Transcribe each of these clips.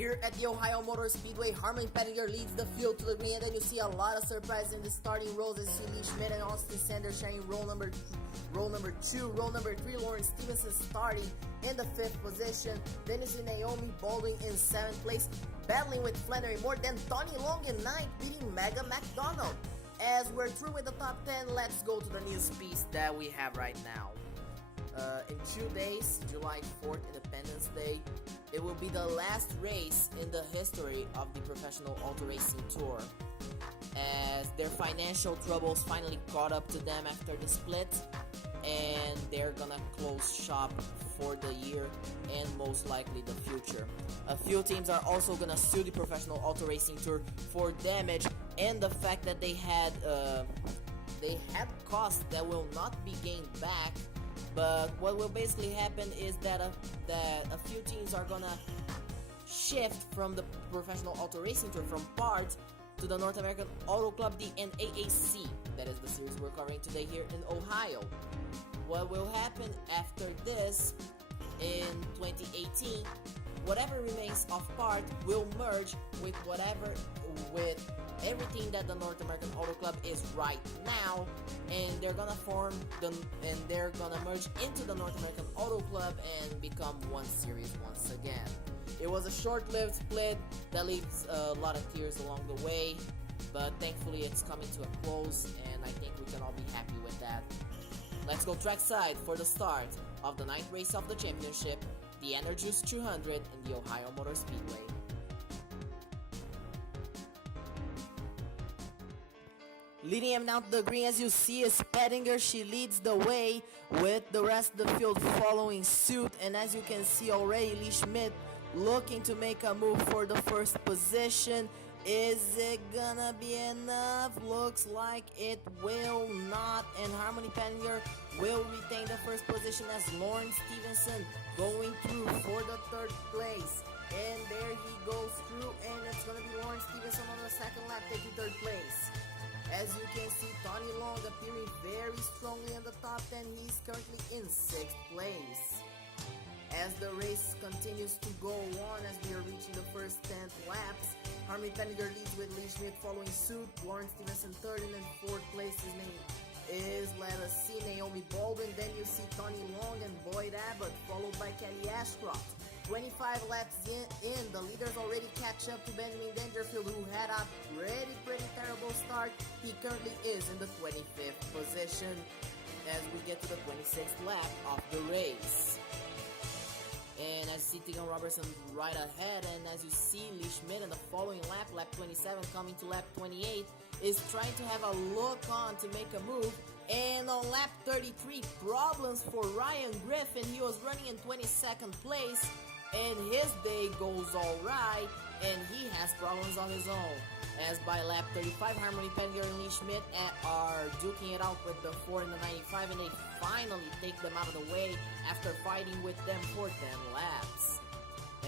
Here at the Ohio Motor Speedway, Harmony Pettinger leads the field to the green, and then you see a lot of surprises in the starting rows as you see Lee Schmidt and Austin Sanders sharing row number 2, row number 3, Lawrence Stevenson starting in the 5th position. Then you see Naomi Baldwin in 7th place, battling with Flannery Moore, then Tony Long in 9th, beating Megan McDonald. As we're through with the top 10, let's go to the news piece that we have right now. In 2 days, July 4th, Independence Day, it will be the last race in the history of the Professional Auto Racing Tour, as their financial troubles finally caught up to them after the split, and they're gonna close shop for the year and most likely the future. A few teams are also gonna sue the Professional Auto Racing Tour for damage and the fact that they had costs that will not be gained back. But what will basically happen is that a few teams are gonna shift from the Professional Auto Racing Tour from PART to the North American Auto Club, the NAAC. That is the series we're covering today here in Ohio. What will happen after this in 2018? Whatever remains of PART will merge with everything that the North American Auto Club is right now, and they're gonna merge into the North American Auto Club and become one series once again. It was a short-lived split that leaves a lot of tears along the way, but thankfully it's coming to a close, and I think we can all be happy with that. Let's go trackside for the start of the 9th race of the championship, the Energies 200 in the Ohio Motor Speedway. Leading him down to the green, as you see, is Pettinger. She leads the way with the rest of the field following suit. And as you can see already, Lee Schmidt looking to make a move for the first position. Is it gonna be enough? Looks like it will not. And Harmony Pettinger will retain the first position as Lawrence Stevenson going through for the 3rd place. And there he goes through, and it's gonna be Lawrence Stevenson on the 2nd lap taking 3rd place. As you can see, Tony Long appearing very strongly in the top 10. He's currently in 6th place. As the race continues to go on, as we are reaching the first 10 laps, Harmony Pettinger leads with Lee Schmidt following suit, Lawrence Stevenson 3rd, and in 4th place his name is, let us see, Naomi Baldwin. Then you see Tony Long and Boyd Abbott, followed by Kelly Ashcroft. 25 laps in, the leaders already catch up to Benjamin Dangerfield, who had a pretty terrible start. He currently is in the 25th position as we get to the 26th lap of the race. And as you see Tegan Robertson right ahead, and as you see Lee Schmidt in the following lap, lap 27 coming to lap 28, is trying to have a look on to make a move. And on lap 33, problems for Ryan Griffin. He was running in 22nd place, and his day goes alright, and he has problems on his own. As by lap 35, Harmony Pettinger and Lee Schmidt are duking it out with the 4 and the 95, and they finally take them out of the way after fighting with them for 10 laps.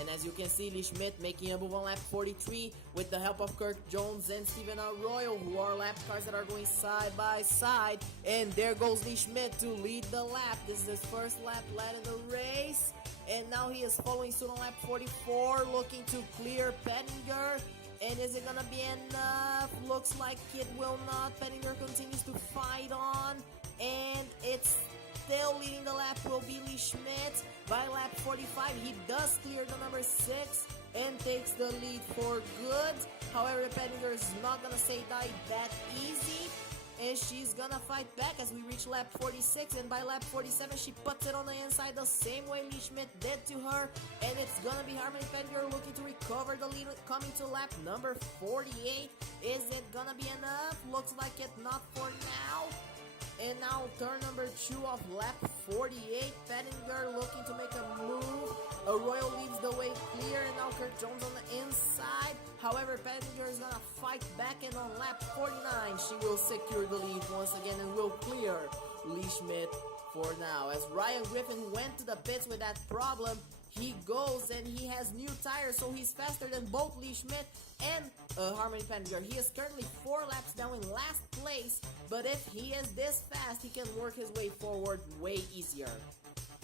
And as you can see, Lee Schmidt making a move on lap 43 with the help of Kirk Jones and Steven Arroyo, who are lap cars that are going side by side. And there goes Lee Schmidt to lead the lap. This is his first lap led in the race. And now he is following suit on lap 44, looking to clear Pettinger. And is it gonna be enough? Looks like it will not. Pettinger continues to fight on, and it's still leading the lap will be Lee Schmidt. By lap 45, he does clear the number 6 and takes the lead for good. However, Pettinger is not gonna say die that easy, and she's gonna fight back as we reach lap 46, and by lap 47 she puts it on the inside the same way Lee Schmidt did to her, and it's gonna be Harmony Pettinger looking to recover the lead coming to lap number 48. Is it gonna be enough? Looks like it not for now. And now turn number 2 of lap 48, Pettinger looking to make a move. Arroyo leads the way clear, and now Kirk Jones on the inside. However, Pettinger is gonna fight back, and on lap 49 she will secure the lead once again and will clear Lee Schmidt for now. As Ryan Griffin went to the pits with that problem, he goes and he has new tires, so he's faster than both Lee Schmidt and Harmony Pettinger. He is currently 4 laps down in last place, but if he is this fast, he can work his way forward way easier.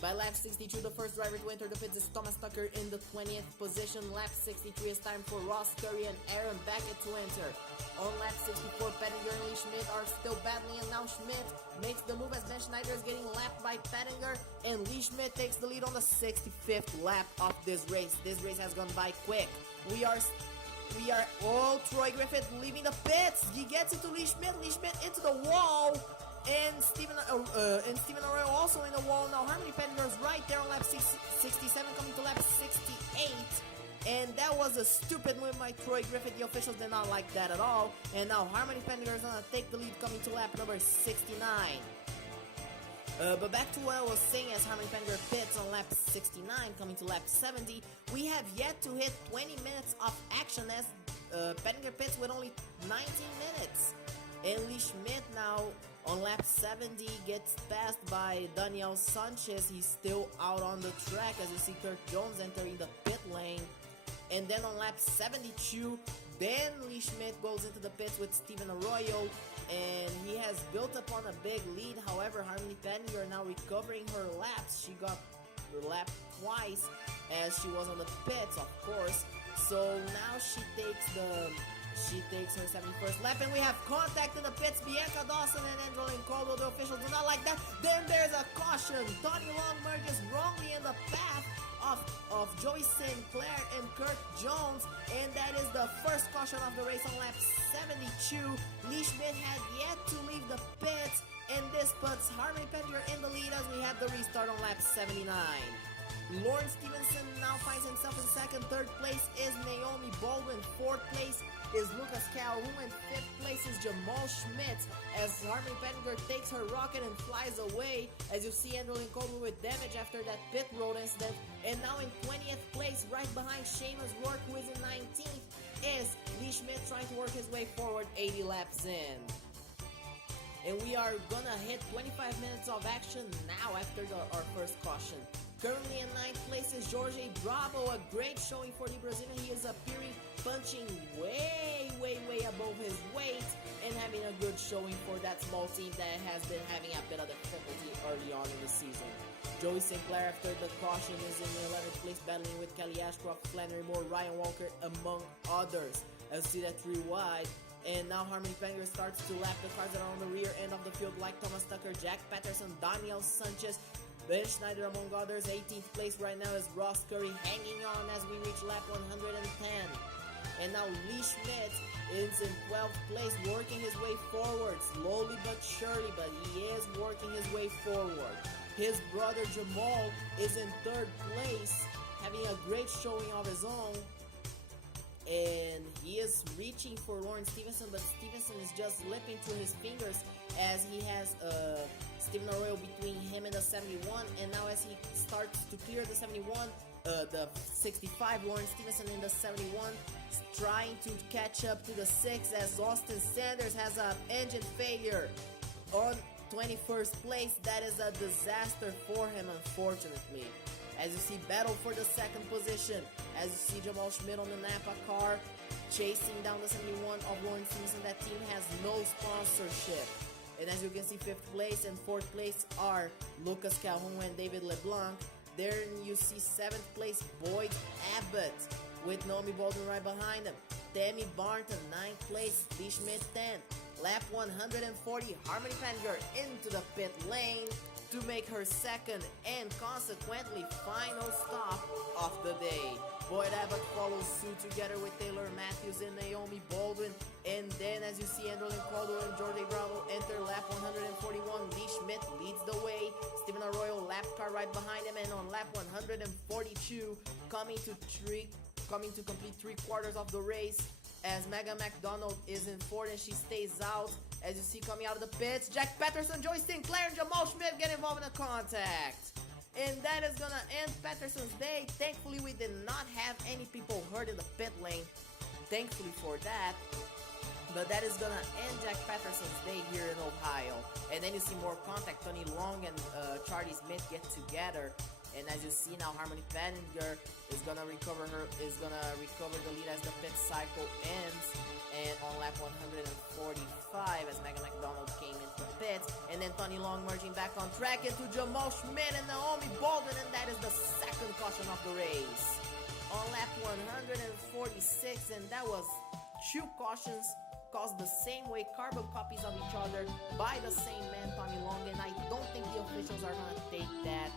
By lap 62, the first driver to enter the pits is Thomas Tucker in the 20th position. Lap 63 is time for Ross Curry and Aaron Beckett to enter. On lap 64, Pettinger and Lee Schmidt are still battling, and now Schmidt makes the move as Ben Schneider is getting lapped by Pettinger, and Lee Schmidt takes the lead on the 65th lap of this race. This race has gone by quick. We are Troy Griffith leaving the pits. He gets into Lee Schmidt into the wall. And Steven Arroyo also in the wall. Now Harmony Pettinger's right there on lap 67 coming to lap 68. And that was a stupid move by Troy Griffith. The officials did not like that at all. And now Harmony Pettinger is going to take the lead coming to lap number 69. But back to what I was saying, as Harmony Pettinger pits on lap 69 coming to lap 70. We have yet to hit 20 minutes of action as Pettinger pits with only 19 minutes. And Lee Schmidt now on lap 70 gets passed by Daniel Sanchez. He's still out on the track as you see Kurt Jones entering the pit lane. And then on lap 72, then Lee Schmidt goes into the pits with Steven Arroyo, and he has built upon a big lead. However, Harmony Pettinger now recovering her laps. She got lapped twice as she was on the pits, of course. So now she takes her 71st lap, and we have contact in the pits. Bianca Dawson and Angeline Caldwell, the officials do not like that. Then there's a caution. Tony Long merges wrongly in the path of Joey Sinclair and Kurt Jones, and that is the first caution of the race on lap 72. Lee Schmidt had yet to leave the pits, and this puts Harmony Pettinger in the lead as we have the restart on lap 79. Lawrence Stevenson now finds himself in second. Third place is Naomi Baldwin. Fourth place is Lucas Calhoun, and fifth place is Jamal Schmidt as Harmony Pettinger takes her rocket and flies away. As you see, Angeline Coleman with damage after that pit road incident. And now in 20th place, right behind Seamus Rourke, who is in 19th, is Lee Schmidt trying to work his way forward 80 laps in. And we are gonna hit 25 minutes of action now after our first caution. Currently in 9th place is Jorge Bravo, a great showing for the Brazilian. He is appearing punching way above his weight and having a good showing for that small team that has been having a bit of difficulty early on in the season. Joey Sinclair after the caution is in 11th place battling with Kelly Ashcroft, Flannery Moore, Ryan Walker, among others. As you see that 3 wide. And now Harmony Pettinger starts to lap the cars that are on the rear end of the field like Thomas Tucker, Jack Patterson, Daniel Sanchez, Ben Schneider among others. 18th place right now is Ross Curry hanging on as we reach lap 110. And now Lee Schmidt is in 12th place working his way forward, slowly but surely, but he is working his way forward. His brother Jamal is in 3rd place, having a great showing of his own. And he is reaching for Lawrence Stevenson, but Stevenson is just slipping through his fingers as he has Steven Arroyo between him and the 71. And now as he starts to clear the 71, the 65, Lawrence Stevenson in the 71 trying to catch up to the 6 as Austin Sanders has an engine failure on 21st place. That is a disaster for him, unfortunately. As you see, battle for the 2nd position. As you see Jamal Schmidt on the Napa car chasing down the 71 of Lawrence Stevenson. That team has no sponsorship. And as you can see, 5th place and 4th place are Lucas Calhoun and David LeBlanc. There you see 7th place Boyd Abbott with Naomi Baldwin right behind him. Tammy Barton 9th place, Lee Schmidt 10th. Lap 140, Harmony Pettinger into the pit lane to make her 2nd and consequently final stop of the day. Boyd Abbott follows suit together with Taylor Matthews and Naomi Baldwin. And then as you see, Angeline Caldwell and Jorge Bravo enter lap 141. Lee Schmidt leads the way. Steven Arroyo lap car right behind him. And on lap 142, coming to complete 3/4 of the race, as Megan McDonald is in 4th and she stays out. As you see coming out of the pits, Jack Patterson, Joey Sinclair, and Jamal Schmidt get involved in a contact. And that is gonna end Patterson's day. Thankfully, we did not have any people hurt in the pit lane. Thankfully for that. But that is gonna end Jack Patterson's day here in Ohio. And then you see more contact. Tony Long and Charlie Smith get together. And as you see now, Harmony Penninger is gonna recover the lead as the pit cycle ends. And on lap 145, as Megan McDonald came into the pits, and then Tony Long merging back on track into Jamal Schmidt and Naomi Baldwin, and that is the second caution of the race. On lap 146, and that was 2 cautions caused the same way, carbon copies of each other by the same man, Tony Long, and I don't think the officials are gonna take that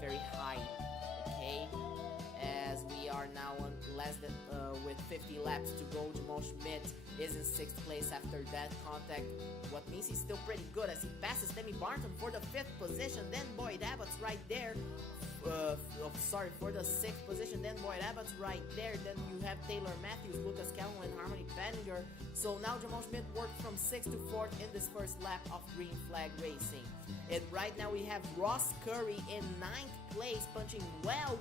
very high, okay? As we are now on less than with 50 laps to go, Jamal Schmidt is in 6th place after that contact, what means he's still pretty good as he passes Demi Barton for the 5th position, then Boyd Abbott's right there. For the 6th position, then Boyd Abbott's right there, then you have Taylor Matthews, Lucas Calhoun, and Harmony Penninger. So now Jamal Schmidt worked from 6th to 4th in this first lap of green flag racing. And right now we have Ross Curry in 9th place, punching well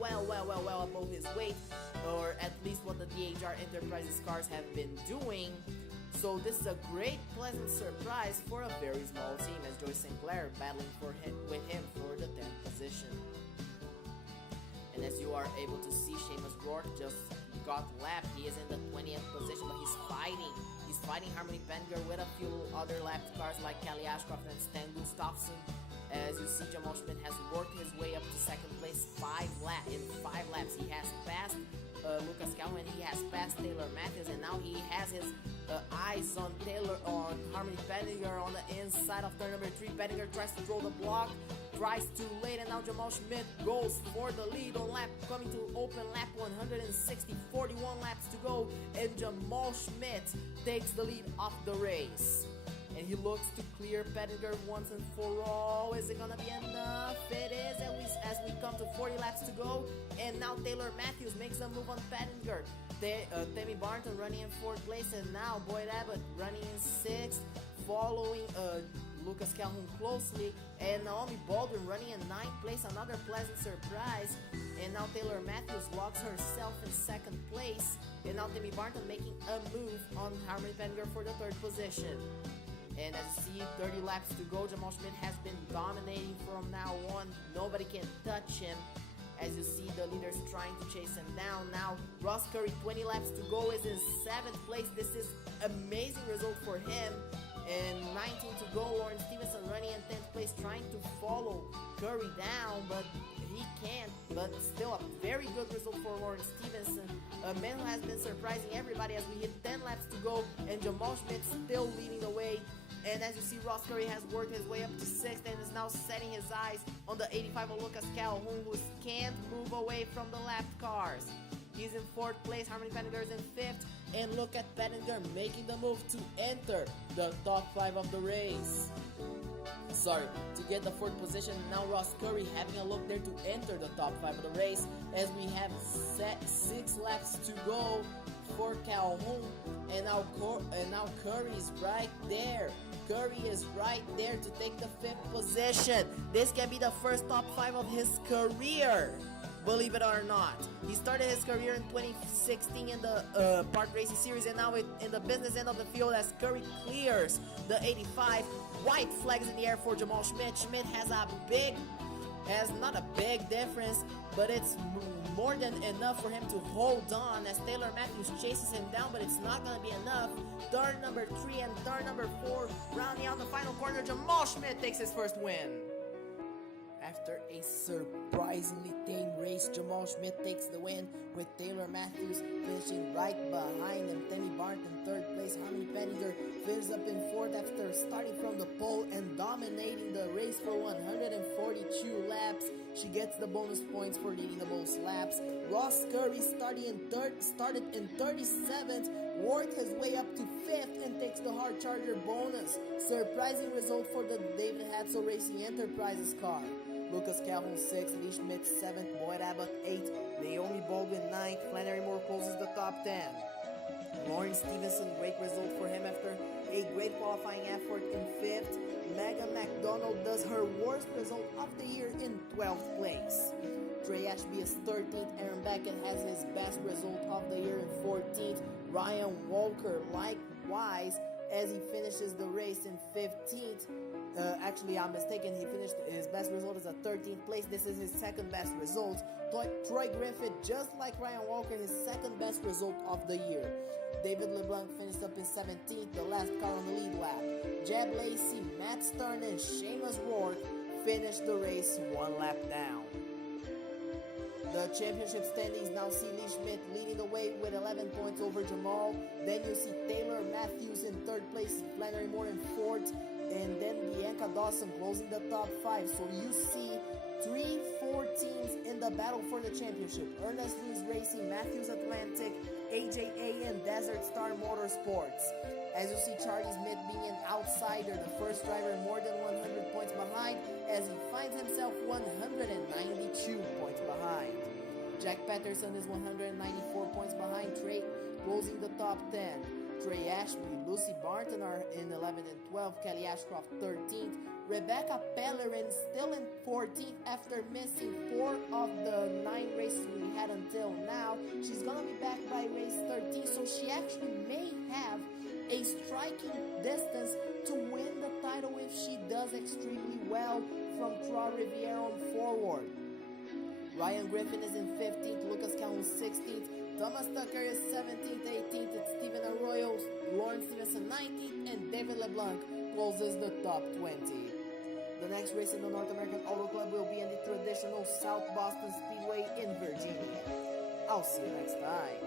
above his weight, or at least what the DHR Enterprises cars have been doing. So this is a great, pleasant surprise for a very small team, as Joey Sinclair battling with him for the 10th position. And as you are able to see, Seamus Rourke just got lapped. He is in the 20th position, but he's fighting Harmony Penninger with a few other lapped cars like Kelly Ashcroft and Stan Gustafsson. As you see, Jamal Schmidt has worked his way up to 2nd place in 5 laps. He has passed Lucas Calhoun, he has passed Taylor Matthews, and now he has his eyes on Harmony Penninger on the inside of turn number 3. Penninger tries to throw the block, tries too late, and now Jamal Schmidt goes for the lead on coming to open lap 160, 41 laps to go, and Jamal Schmidt takes the lead of the race. And he looks to clear Penninger once and for all. Is it gonna be enough? It is, as we come to 40 laps to go. And now Taylor Matthews makes a move on Penninger. Demi Barton running in 4th place, and now Boyd Abbott running in 6th, following Lucas Calhoun closely, and Naomi Baldwin running in 9th place, another pleasant surprise. And now Taylor Matthews locks herself in 2nd place, and now Demi Barton making a move on Harmony Penninger for the 3rd position. And as you see, 30 laps to go, Jamal Schmidt has been dominating from now on. Nobody can touch him. As you see, the leaders trying to chase him down. Now, Ross Curry, 20 laps to go, is in 7th place. This is amazing result for him. And 19 to go, Lauren Stevenson running in 10th place, trying to follow Curry down, but he can't. But still a very good result for Lauren Stevenson, a man who has been surprising everybody as we hit 10 laps to go, and Jamal Schmidt still leading the way. And as you see, Ross Curry has worked his way up to 6th and is now setting his eyes on the 85 of Lucas Calhoun, who can't move away from the lapped cars. He's in 4th place, Harmony Penninger is in 5th, and look at Penninger making the move to enter the top 5 of the race. To get the 4th position. Now Ross Curry having a look there to enter the top 5 of the race, as we have 6 laps to go for Calhoun, and now Curry is right there. Curry is right there to take the 5th position. This can be the first top 5 of his career, believe it or not. He started his career in 2016 in the Park Racing Series, and now in the business end of the field as Curry clears the 85. White flags in the air for Jamal Schmidt. Schmidt has not a big difference, but it's more than enough for him to hold on as Taylor Matthews chases him down, but it's not going to be enough. Turn number 3 and turn number 4, rounding out the final corner, Jamal Schmidt takes his first win. After a surprisingly tame race, Jamal Schmidt takes the win, with Taylor Matthews finishing right behind him. Demi Barton in 3rd place. Harmony Penninger finishes up in 4th after starting from the pole and dominating the race for 142 laps. She gets the bonus points for leading the most laps. Ross Curry started in 37th, worked his way up to 5th, and takes the hard charger bonus. Surprising result for the David Hatzel Racing Enterprises car. Lucas Calhoun 6th, Lee Schmidt 7th, Boyd Abbott 8th, Naomi Baldwin 9th, Flannery Moore closes the top 10. Lauren Stevenson, great result for him after a great qualifying effort in 5th. Megan McDonald does her worst result of the year in 12th place. Trey Ashby is 13th, Aaron Beckett has his best result of the year in 14th. Ryan Walker likewise as he finishes the race in 15th. Actually, I'm mistaken. He finished his best result as a 13th place. This is his second best result. Troy Griffith, just like Ryan Walker, his second best result of the year. David LeBlanc finished up in 17th, the last car on the lead lap. Jeb Lacey, Matt Stern, and Seamus Rourke finished the race one lap down. The championship standings now see Lee Schmidt leading the way with 11 points over Jamal. Then you see Taylor Matthews in third place, Flannery Moore in fourth, and then Bianca Dawson closing the top 5. So you see 4 teams in the battle for the championship. Ernest Lewis Racing, Matthews Atlantic, AJA, and Desert Star Motorsports. As you see Charlie Smith being an outsider, the first driver more than 100 points behind, as he finds himself 192 points behind. Jack Patterson is 194 points behind Trey, closing the top 10. Trey Ashby, Lucy Barton are in 11th and 12th, Kelly Ashcroft 13th, Rebecca Pellerin still in 14th after missing 4 of the 9 races we had until now. She's gonna be back by race 13, so she actually may have a striking distance to win the title if she does extremely well from Trois Rivières on forward. Ryan Griffin is in 15th, Lucas Calhoun 16th, Thomas Tucker is 17th, 18th, it's Steven Arroyo, Lawrence Stevenson 19th, and David LeBlanc closes the top 20. The next race in the North American Auto Club will be in the traditional South Boston Speedway in Virginia. I'll see you next time.